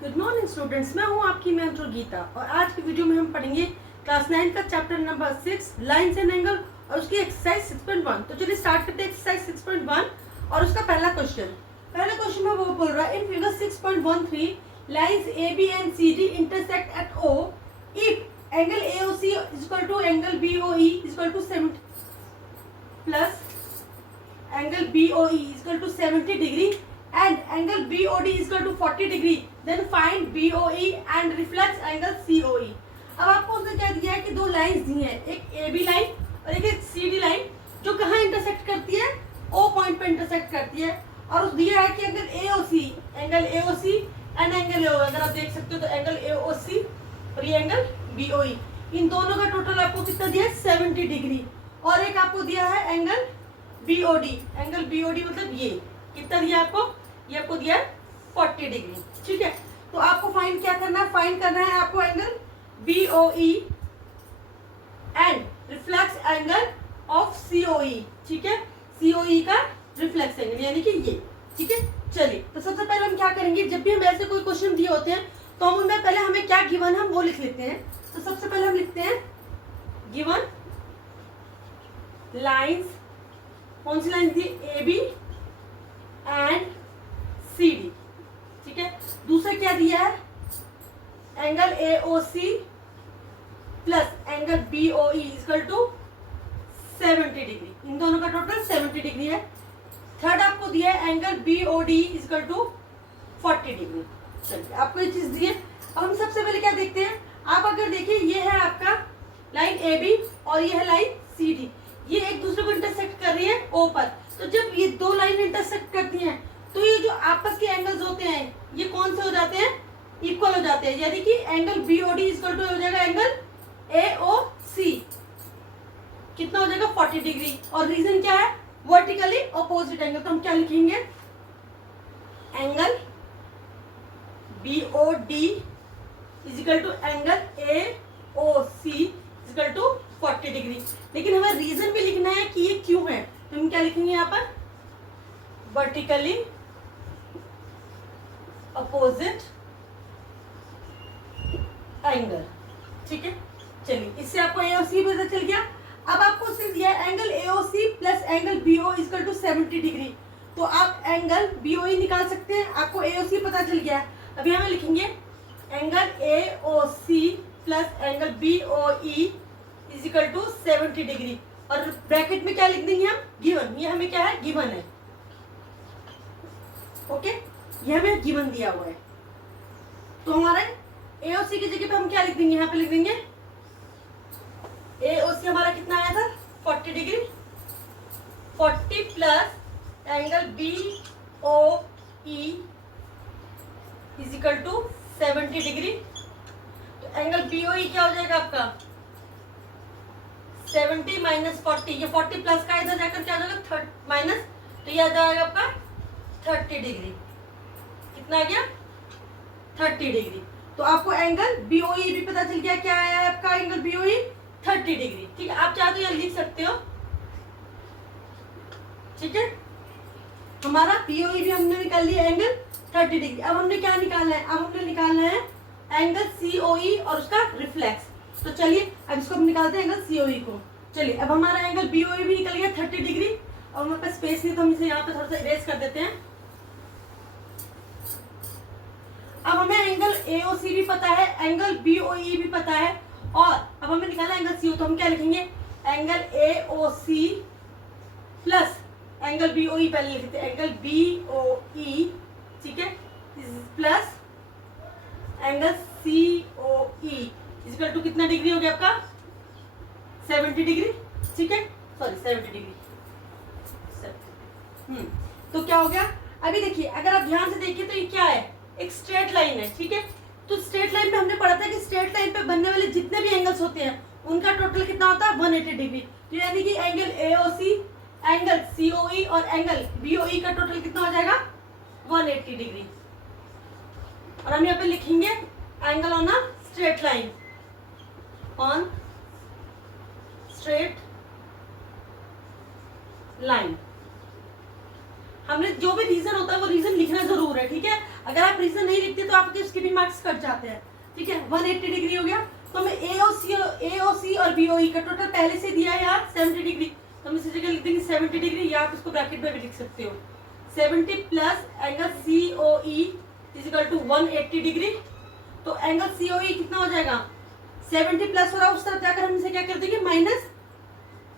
Good morning students, मैं हूं आपकी मेंटर गीता और आज की वीडियो में हम पढ़ेंगे क्लास 9 का chapter number 6 lines and angle और उसकी एक्सरसाइज 6.1। तो चलिए स्टार्ट करते हैं एक्सरसाइज 6.1 और उसका पहला क्वेश्चन में वो बोल रहा है in figure 6.13 lines A B and C D intersect at O if angle AOC is equal to angle BOE is equal to 70 plus angle BOE is equal to 70 degree and angle BOD is equal to 40 degree, then find BOE and reflex angle COE। अब आपको उसने क्या दिया है कि दो lines दी हैं, एक AB लाइन और एक CD लाइन जो कहाँ इंटरसेक्ट करती है, O पॉइंट पे इंटरसेक्ट करती है। और उस दिया है कि angle AOC and angle AO, अगर आप देख सकते हो तो एंगल AOC और ये एंगल BOE, इन दोनों का टोटल आपको कितना दिया है 70 डिग्री। और एक आपको दिया है एंगल BOD मतलब ये कितना दिया आपको, ये आपको दिया है 40 डिग्री। ठीक है, तो आपको फाइंड क्या करना है, फाइंड करना है आपको angle BOE and reflex angle of COE। ठीक है, COE का रिफ्लेक्स एंगल यानी कि ये। ठीक है, चलिए तो सबसे पहले हम क्या करेंगे, जब भी हम ऐसे कोई क्वेश्चन दिए होते हैं तो हम उनमें पहले हमें क्या गिवन है हम वो लिख लेते हैं। तो सबसे पहले हम लिखते हैं गिवन लाइंस, कौन सी लाइन दी, AB एंड CD। ठीक है, दूसरा क्या दिया है, angle AOC plus angle BOE equal to 70 degree, इन दोनों का टोटल 70 डिग्री है। थर्ड आपको दिया है angle BOD equal to 40 degree. चलिए आपको ये चीज दी है। अब हम सबसे पहले क्या देखते हैं, आप अगर देखिए ये है आपका लाइन AB और ये है लाइन CD, ये एक दूसरे को इंटरसेक्ट कर रही है O पर। तो जब ये दो लाइन इंटरसेक्ट करती हैं तो ये जो आपस के एंगल्स होते हैं ये कौन से हो जाते हैं, इक्वल हो जाते हैं, यानी कि एंगल BOD इक्वल टू हो जाएगा एंगल AOC, कितना हो जाएगा 40 डिग्री। और रीजन क्या है, वर्टिकली अपोजिट एंगल, तो हम क्या लिखेंगे, angle BOD equal to angle AOC equal to 40 degree. लेकिन हमें रीजन भी लिखना है कि ये क्यों है, तो हम क्या लिखेंगे यहाँ पर, वर्टिकली अपोजिट एंगल। ठीक है, चलिए इससे आपको AOC पता चल गया। अब आपको सिर्फ दिया है angle AOC plus angle BO equal to 70 degree, तो आप एंगल BOE निकाल सकते हैं, आपको AOC पता चल गया है। अभी हमें लिखेंगे angle AOC plus angle BOE equal to 70 degree और ब्रैकेट में क्या लिख देंगे हम, गिवन, ये हमें क्या है, गिवन है। ओके, ये हमें गिवन दिया हुआ है, तो हमारे AOC की जगह पे हम क्या लिख देंगे, यहाँ पे लिख देंगे AOC हमारा कितना आया था 40 degree, 40 plus angle BOE equal to 70 degree. तो एंगल BOE क्या हो जाएगा आपका 70 माइनस 40, ये 40 प्लस का इधर जाकर क्या हो जाएगा माइनस, तो ये आ जाएगा आपका 30 डिग्री, कितना आ गया 30 डिग्री। तो आपको एंगल BOE भी पता चल गया, क्या आया आपका एंगल BOE 30 डिग्री। ठीक है, आप चाहे तो यहाँ लिख सकते हो। ठीक है, हमारा BOE भी हमने निकाल लिया एंगल 30 डिग्री। अब हमने क्या निकालना है, अब हमने निकालना है एंगल COE और उसका रिफ्लेक्स। तो चलिए अब इसको हम निकालते हैं एंगल COE को। चलिए अब हमारा एंगल BOE भी निकल गया 30 डिग्री। अब हमारे पास स्पेस नहीं तो हम इसे यहाँ पे थोड़ा सा इरेज कर देते हैं। अब हमें एंगल AOC भी पता है, एंगल BOE भी पता है और अब हमें निकालना है एंगल CO, तो हम क्या लिखेंगे, angle AOC plus angle BOE, पहले लिखते हैं एंगल BOE, ठीक है, plus angle COE equal to कितना डिग्री हो गया आपका 70 डिग्री। ठीक है, सॉरी 70 डिग्री। तो क्या हो गया, अभी देखिए अगर आप ध्यान से देखिए तो ये क्या है, एक स्ट्रेट लाइन है। ठीक है, तो स्ट्रेट लाइन पे हमने पढ़ा था कि स्ट्रेट लाइन पे बनने वाले जितने भी एंगल्स होते हैं उनका टोटल कितना होता है 180 डिग्री। तो यानी कि एंगल AOC, एंगल COE और एंगल BOE का टोटल कितना हो जाएगा 180 डिग्री। और हम यहाँ पे लिखेंगे angle on a straight line, on straight line. हमने जो भी रीजन होता है वो रीजन लिखना जरूर है। ठीक है, अगर आप रीजन नहीं लिखते तो आपके उसके भी मार्क्स कट जाते हैं। ठीक है, 180 डिग्री हो गया। तो हमें AOC और BOE का टोटल पहले से दिया है यार 70 डिग्री, तो हम इसी जगह लिख देंगे 70 डिग्री, या आप इसको ब्रैकेट में भी लिख सकते हो। 70 plus angle COE is equal to 180 degree. तो एंगल COE कितना हो जाएगा, 70 प्लस हो रहा है, उस तरफ जाकर हम इसे क्या कर देंगे माइनस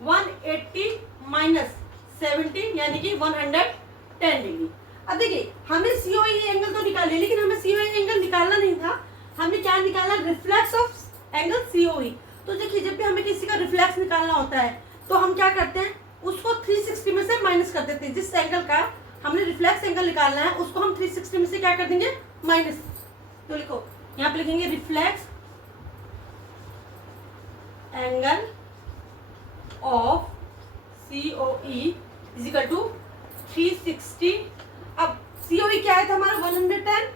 180 माइनस 70 यानी कि 110 डिग्री। अब देखिए हमें COE एंगल तो निकाल लिया, लेकिन हमें COE एंगल निकालना नहीं था, हमें क्या निकालना, रिफ्लेक्स ऑफ एंगल COE। तो देखिए जब भी हमें किसी का रिफ्लेक्स निकालना होता है तो हम क्या करते हैं, उसको 360 में से माइनस कर देते हैं। जिस एंगल का हमने रिफ्लेक्स एंगल निकालना है उसको हम 360 में से क्या कर देंगे, माइनस। तो लिखो यहाँ पे लिखेंगे reflex angle of COE is equal to 360। अब COE क्या है था हमारा 110,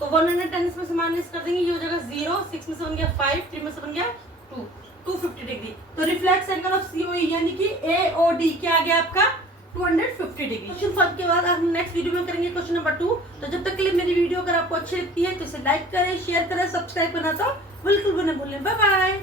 तो 110 इसमें से माइनस कर देंगे, ये हो जाएगा 0, 6 में से बन गया 5, 3 में से बन गया 2, 250 डिग्री। तो रिफ्लेक्स एंगल ऑफ COE यानी कि AOD क्या आ गया आपका 250 डिग्री। क्वेश्चन 5 के बाद हम नेक्स्ट वीडियो में करेंगे क्वेश्चन नंबर 2। तो जब तक के लिए मेरी वीडियो अगर आपको अच्छी लगती है तो इसे लाइक करें, शेयर करें, सब्सक्राइब करना तो बिल्कुल भी ना भूलें। Bye bye.